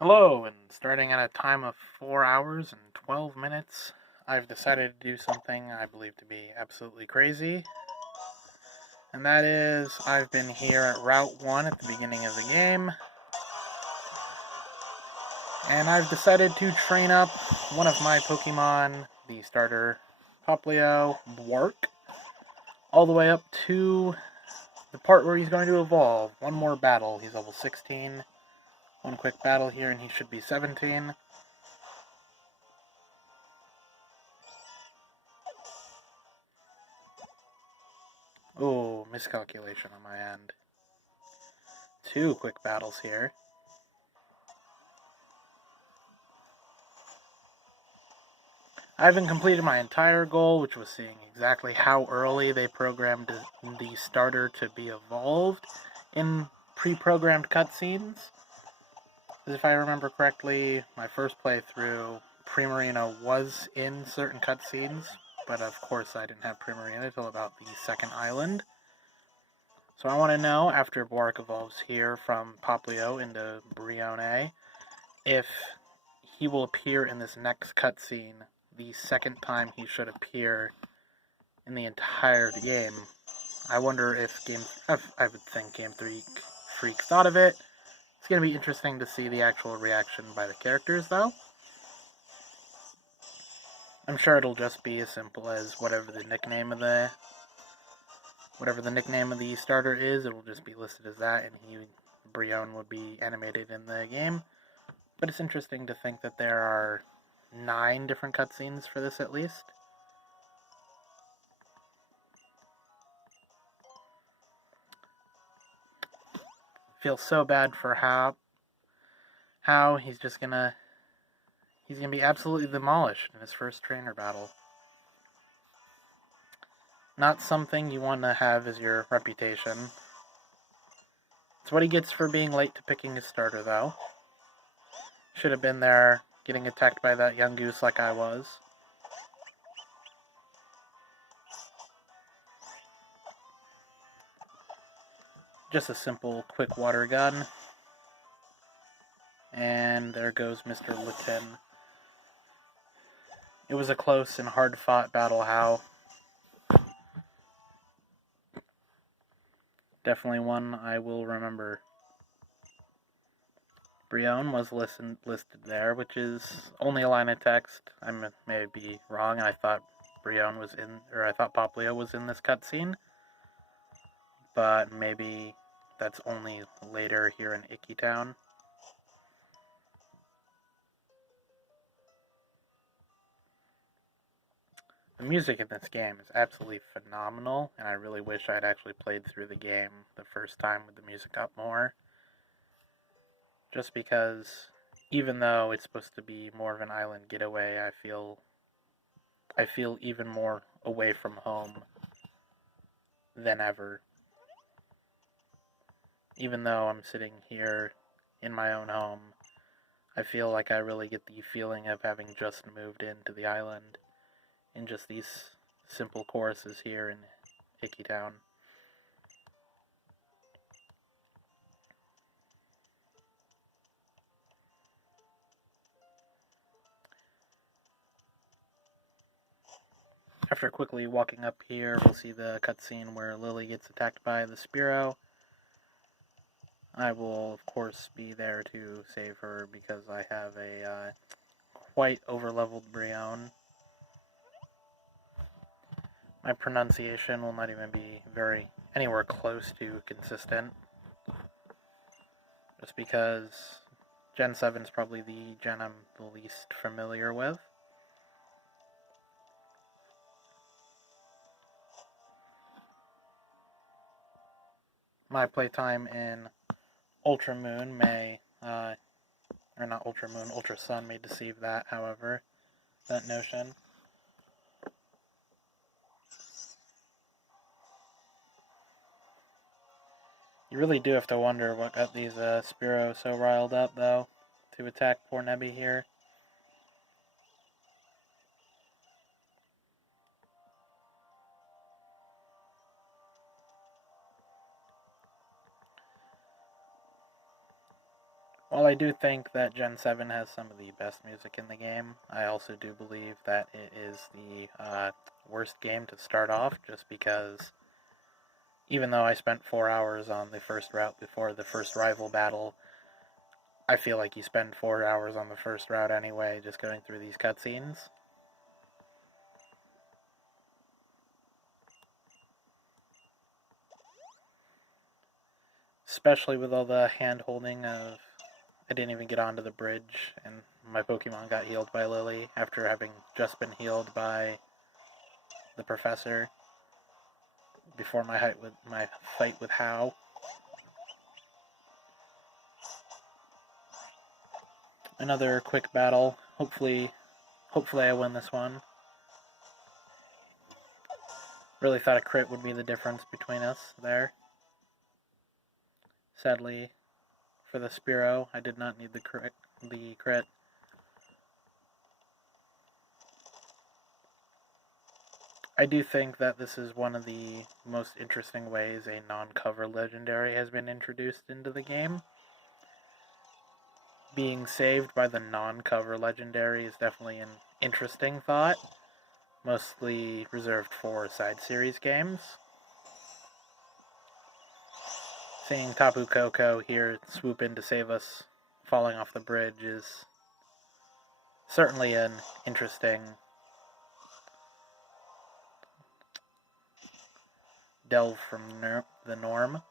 Hello, and starting at a time of 4 hours and 12 minutes, I've decided to do something I believe to be absolutely crazy. And that is, I've been here at Route 1 at the beginning of the game, and I've decided to train up one of my Pokemon, the starter Poplio Bwark, all the way up to the part where he's going to evolve. One more battle. He's level 16. One quick battle here, and he should be 17. Oh, miscalculation on my end. Two quick battles here. I haven't completed my entire goal, which was seeing exactly how early they programmed the starter to be evolved in pre-programmed cutscenes. If I remember correctly, my first playthrough, Primarina was in certain cutscenes, but of course I didn't have Primarina until about the second island. So I want to know, after Bwark evolves here from Poplio into Brionne, if he will appear in this next cutscene the second time he should appear in the entire game. I wonder if I would think Game Freak thought of it. It's going to be interesting to see the actual reaction by the characters, though. I'm sure it'll just be as simple as whatever the nickname of the starter is. It will just be listed as that, and Brionne would be animated in the game. But it's interesting to think that there are 9 different cutscenes for this, at least. Feel so bad for how he's gonna be absolutely demolished in his first trainer battle. Not something you want to have as your reputation. It's what he gets for being late to picking his starter, though. Should have been there getting attacked by that young goose like I was. Just a simple, quick water gun. And there goes Mr. Litten. It was a close and hard-fought battle, how. Definitely one I will remember. Brionne was listed there, which is only a line of text. I may be wrong. I thought I thought Poplio was in this cutscene, but maybe that's only later here in Icky Town. The music in this game is absolutely phenomenal, and I really wish I'd actually played through the game the first time with the music up more. Just because, even though it's supposed to be more of an island getaway, I feel even more away from home than ever. Even though I'm sitting here in my own home, I feel like I really get the feeling of having just moved into the island in just these simple choruses here in Icky Town. After quickly walking up here, we'll see the cutscene where Lily gets attacked by the Spearow. I will, of course, be there to save her because I have a quite over-leveled Brionne. My pronunciation will not even be anywhere close to consistent. Just because Gen 7 is probably the gen I'm the least familiar with. My playtime in Ultra Moon Ultra Sun may deceive that, however, that notion. You really do have to wonder what got these Spearow so riled up, though, to attack poor Nebby here. While I do think that Gen 7 has some of the best music in the game, I also do believe that it is the worst game to start off, just because even though I spent 4 hours on the first route before the first rival battle, I feel like you spend 4 hours on the first route anyway, just going through these cutscenes. Especially with all the hand-holding of... I didn't even get onto the bridge, and my Pokemon got healed by Lily after having just been healed by the Professor before my fight with How. Another quick battle. Hopefully I win this one. Really thought a crit would be the difference between us there. Sadly, for the Spearow, I did not need the crit. I do think that this is one of the most interesting ways a non-cover legendary has been introduced into the game. Being saved by the non-cover legendary is definitely an interesting thought, mostly reserved for side series games. Seeing Tapu Koko here swoop in to save us falling off the bridge is certainly an interesting delve from the norm.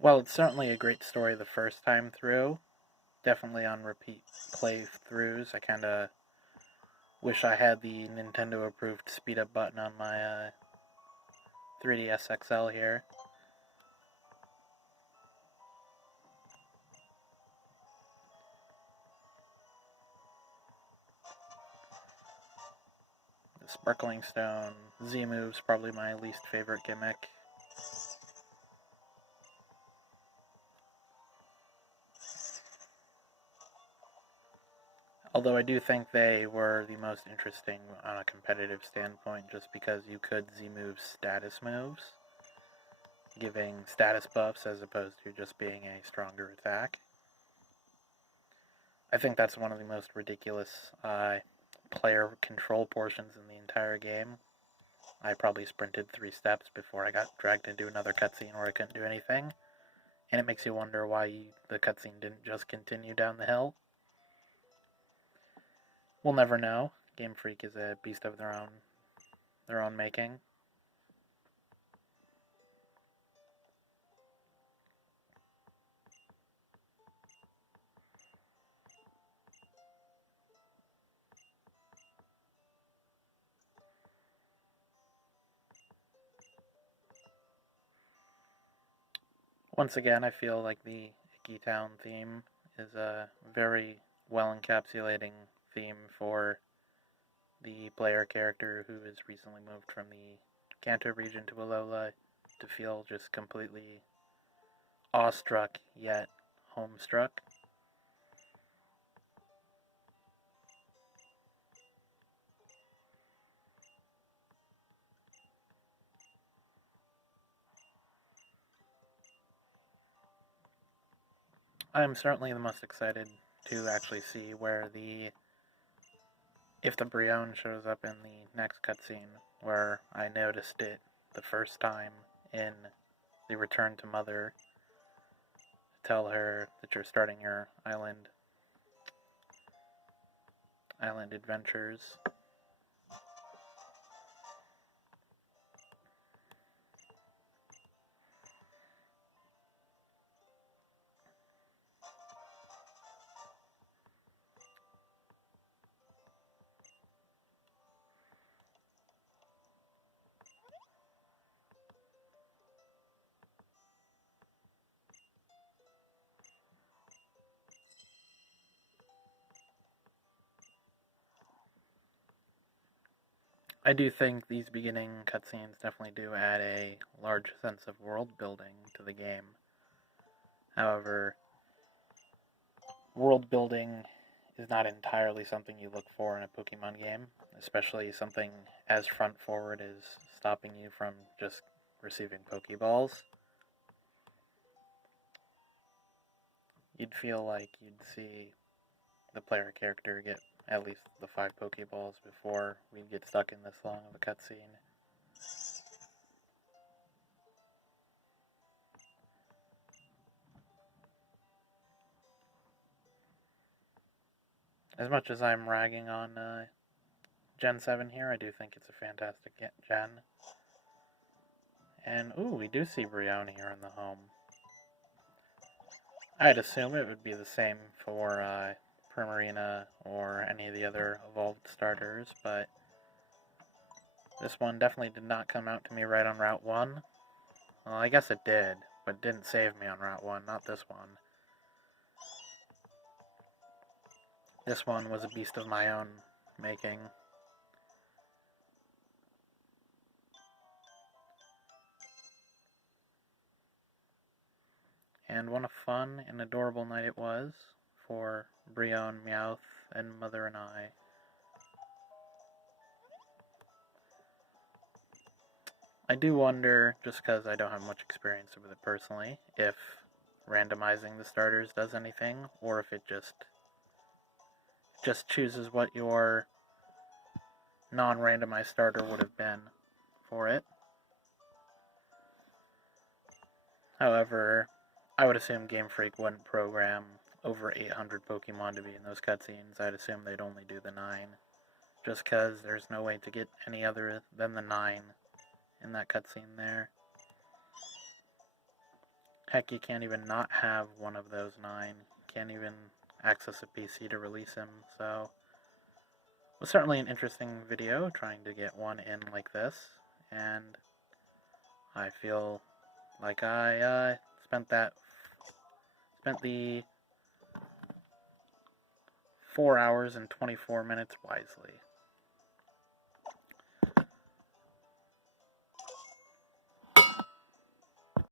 Well, it's certainly a great story the first time through. Definitely on repeat playthroughs. I kind of wish I had the Nintendo approved speed up button on my 3DS XL here. The Sparkling Stone, Z move's probably my least favorite gimmick. Although I do think they were the most interesting on a competitive standpoint, just because you could Z-move status moves, giving status buffs as opposed to just being a stronger attack. I think that's one of the most ridiculous player control portions in the entire game. I probably sprinted 3 steps before I got dragged into another cutscene where I couldn't do anything, and it makes you wonder why the cutscene didn't just continue down the hill. We'll never know. Game Freak is a beast of their own making. Once again, I feel like the Icky Town theme is a very well encapsulating theme for the player character who has recently moved from the Kanto region to Alola to feel just completely awestruck yet homestruck. I'm certainly the most excited to actually see where if the Brionne shows up in the next cutscene, where I noticed it the first time in the Return to Mother. Tell her that you're starting your island adventures. I do think these beginning cutscenes definitely do add a large sense of world building to the game. However, world building is not entirely something you look for in a Pokemon game, especially something as front forward as stopping you from just receiving Pokeballs. You'd feel like you'd see the player character get at least the 5 Pokeballs before we'd get stuck in this long of a cutscene. As much as I'm ragging on Gen 7 here, I do think it's a fantastic gen. And, ooh, we do see Brionne here in the home. I'd assume it would be the same for Primarina or any of the other evolved starters, but this one definitely did not come out to me right on Route 1. Well, I guess it did, but it didn't save me on Route 1, not this one. This one was a beast of my own making. And what a fun and adorable night it was for Brionne, Meowth, and Mother and I. I do wonder, just because I don't have much experience with it personally, if randomizing the starters does anything, or if it just chooses what your non-randomized starter would have been for it. However, I would assume Game Freak wouldn't program over 800 Pokemon to be in those cutscenes. I'd assume they'd only do the 9, just because there's no way to get any other than the 9 in that cutscene there. Heck, you can't even not have one of those 9. You can't even access a PC to release him, so it was certainly an interesting video trying to get one in like this, and I feel like I spent the 4 hours and 24 minutes wisely.